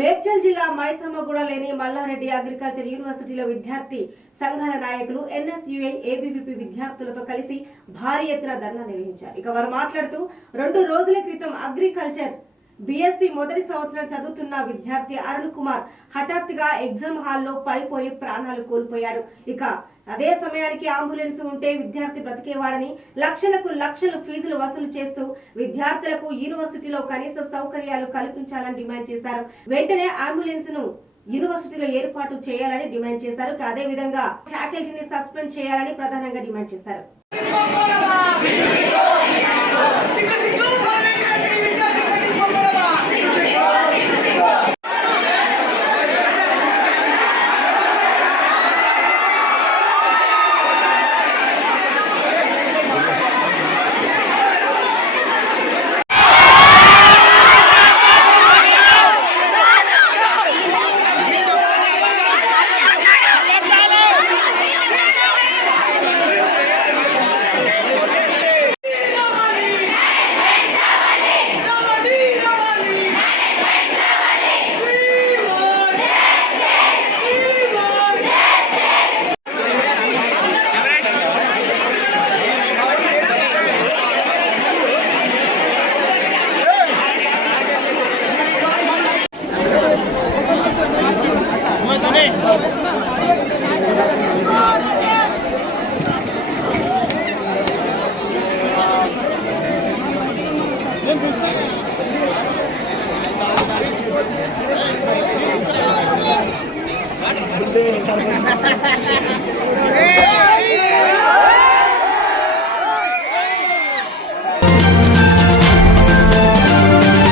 మేడ్చల్ జిల్లా మైసమ్మగూడలోని మల్లారెడ్డి అగ్రికల్చర్ యూనివర్సిటీలో విద్యార్థి సంఘాల నాయకులు ఎన్ఎస్యుఐ ఏబీవీపీ విద్యార్థులతో కలిసి భారీ ఎత్తున ధర్నా నిర్వహించారు. ఇక వారు మాట్లాడుతూ 2 రోజుల క్రితం అగ్రికల్చర్ బీఎస్సీ మొదటి సంవత్సరం చదువుతున్న విద్యార్థి అరుణ్ కుమార్ హఠాత్తుగా ఎగ్జామ్ హాల్లో పడిపోయి ప్రాణాలు కోల్పోయాడు. ఇక అదే సమయానికి అంబులెన్స్ ఉంటే విద్యార్థి బ్రతికేవాడని లక్షలకు లక్షలు ఫీజులు వసూలు చేస్తూ విద్యార్థులకు యూనివర్సిటీలో కనీస సౌకర్యాలు కల్పించాలని డిమాండ్ చేశారు. వెంటనే అంబులెన్స్ ను యూనివర్సిటీలో ఏర్పాటు చేయాలని డిమాండ్ చేశారు. అదే విధంగా ఫ్యాకల్టీని సస్పెండ్ చేయాలని ప్రధానంగా డిమాండ్ చేశారు.